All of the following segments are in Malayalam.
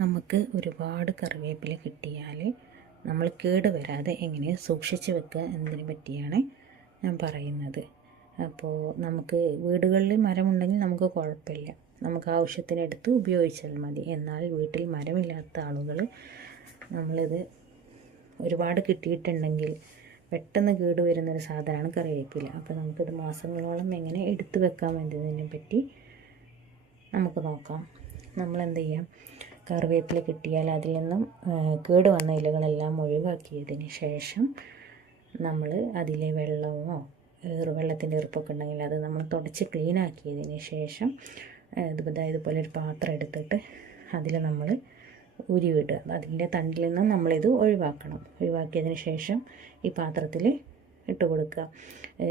നമുക്ക് ഒരുപാട് കറിവേപ്പില കിട്ടിയാൽ നമ്മൾ കേട് വരാതെ എങ്ങനെ സൂക്ഷിച്ച് വെക്കുക എന്നതിനെ പറ്റിയാണ് ഞാൻ പറയുന്നത്. അപ്പോൾ നമുക്ക് വീടുകളിൽ മരമുണ്ടെങ്കിൽ നമുക്ക് കുഴപ്പമില്ല. നമുക്ക് ആവശ്യത്തിനെടുത്ത് ഉപയോഗിച്ചാൽ മതി. എന്നാൽ വീട്ടിൽ മരമില്ലാത്ത ആളുകൾ നമ്മളിത് ഒരുപാട് കിട്ടിയിട്ടുണ്ടെങ്കിൽ പെട്ടെന്ന് കേട് വരുന്നൊരു സാധനമാണ് കറിവേപ്പില. അപ്പോൾ നമുക്കിത് മാസങ്ങളോളം എങ്ങനെ എടുത്തു വെക്കാം എന്നതിനെ പറ്റി നമുക്ക് നോക്കാം. നമ്മൾ എന്ത് ചെയ്യാം? കറിവേപ്പില കിട്ടിയാൽ അതിൽ നിന്നും കേട് വന്ന ഇലകളെല്ലാം ഒഴിവാക്കിയതിന് ശേഷം നമ്മൾ അതിലെ വെള്ളമോ വെള്ളത്തിന്റെ ഈർപ്പൊക്കെ ഉണ്ടെങ്കിൽ അത് നമ്മൾ തുടച്ച് ക്ലീൻ ആക്കിയതിന് ശേഷം അതായത് പോലെ ഇതുപോലെ ഒരു പാത്രം എടുത്തിട്ട് അതിൽ നമ്മൾ ഉരി വിടുക. അതിന്റെ തണ്ടിൽ നിന്നും നമ്മളിത് ഒഴിവാക്കണം. ഒഴിവാക്കിയതിന് ശേഷം ഈ പാത്രത്തിൽ ഇട്ട് കൊടുക്കുക.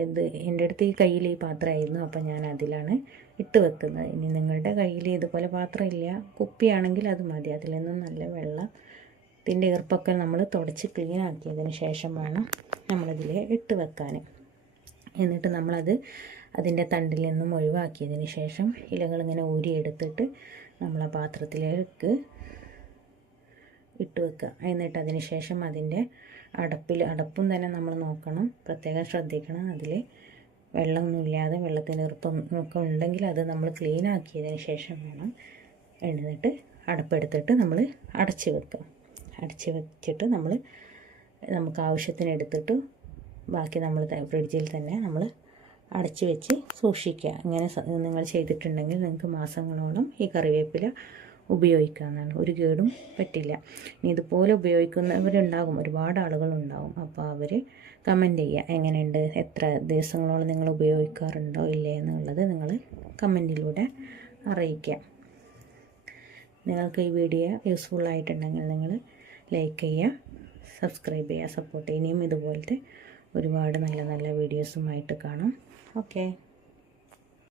ഇത് എന്റെ അടുത്ത് ഈ കയ്യിൽ ഈ പാത്രമായിരുന്നു അപ്പോൾ ഞാൻ അതിലാണ് ഇട്ട് വെക്കുന്നത്. ഇനി നിങ്ങളുടെ കയ്യിൽ ഇതുപോലെ പാത്രം ഇല്ല. കുപ്പിയാണെങ്കിൽ അത് മതി. അതിൽ നിന്നും നല്ല വെള്ളത്തിന്റെ ഈർപ്പൊക്കെ നമ്മൾ തുടച്ച് ക്ലീൻ ആക്കിയതിന് ശേഷം വേണം നമ്മളതിൽ ഇട്ട് വെക്കാൻ. എന്നിട്ട് നമ്മളത് അതിന്റെ തണ്ടിൽ നിന്നും ഒഴിവാക്കിയതിന് ശേഷം ഇലകളിങ്ങനെ ഊരിയെടുത്തിട്ട് നമ്മളാ പാത്രത്തിലേക്ക് ഇട്ട് വെക്കുക എന്നിട്ട് അതിന് ശേഷം അതിന്റെ അടപ്പിൽ അടപ്പും തന്നെ നമ്മൾ നോക്കണം. പ്രത്യേകം ശ്രദ്ധിക്കണം. അതിൽ വെള്ളമൊന്നുമില്ലാതെ വെള്ളത്തിന് ഈർപ്പം ഒക്കെ ഉണ്ടെങ്കിൽ അത് നമ്മൾ ക്ലീൻ ആക്കിയതിന് ശേഷം വേണം എന്നിട്ട് അടപ്പെടുത്തിട്ട് നമ്മൾ അടച്ച് വെക്കുക അടച്ച് വെച്ചിട്ട് നമ്മൾ നമുക്ക് ആവശ്യത്തിന് എടുത്തിട്ട് ബാക്കി നമ്മൾ ഫ്രിഡ്ജിൽ തന്നെ നമ്മൾ അടച്ച് വെച്ച് സൂക്ഷിക്കുക ഇങ്ങനെ നിങ്ങൾ ചെയ്തിട്ടുണ്ടെങ്കിൽ നിങ്ങൾക്ക് മാസങ്ങളോളം ഈ കറിവേപ്പില ഉപയോഗിക്കാവുന്നതാണ്. ഒരു കേടും പറ്റില്ല. ഇനി ഇതുപോലെ ഉപയോഗിക്കുന്നവരുണ്ടാകും. ഒരുപാട് ആളുകളുണ്ടാകും. അപ്പോൾ അവർ കമന്റ് ചെയ്യുക. എങ്ങനെയുണ്ട്? എത്ര ദിവസങ്ങളോളം നിങ്ങൾ ഉപയോഗിക്കാറുണ്ടോ? ഇല്ലേ? എന്നുള്ളത് നിങ്ങൾ കമന്റിലൂടെ അറിയിക്കുക. നിങ്ങൾക്ക് ഈ വീഡിയോ യൂസ്ഫുൾ ആയിട്ടുണ്ടെങ്കിൽ നിങ്ങൾ ലൈക്ക് ചെയ്യുക സബ്സ്ക്രൈബ് ചെയ്യുക സപ്പോർട്ട് ചെയ്യുക. ഇതുപോലത്തെ ഒരുപാട് നല്ല നല്ല വീഡിയോസുമായിട്ട് കാണാം. ഓക്കെ